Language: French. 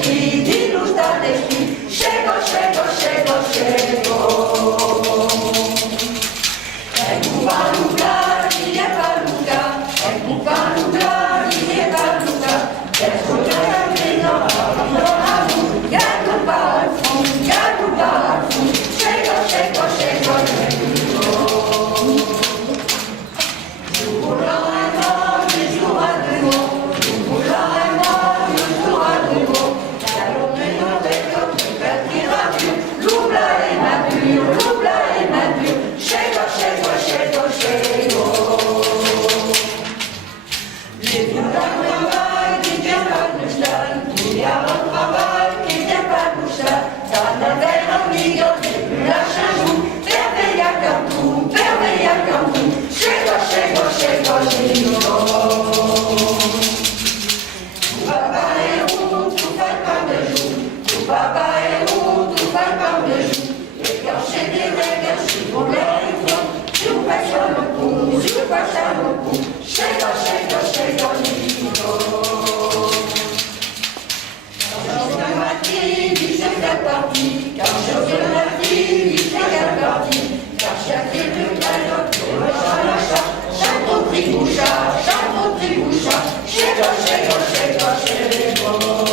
deszki, dilusz da deszki, szego, szego, szego, szego. Paluga, idzie paluga, paluga, idzie paluga, deszczu czerwino, jadu barfu, szego, szego, szego, szego. Szego, szego, szego, szego.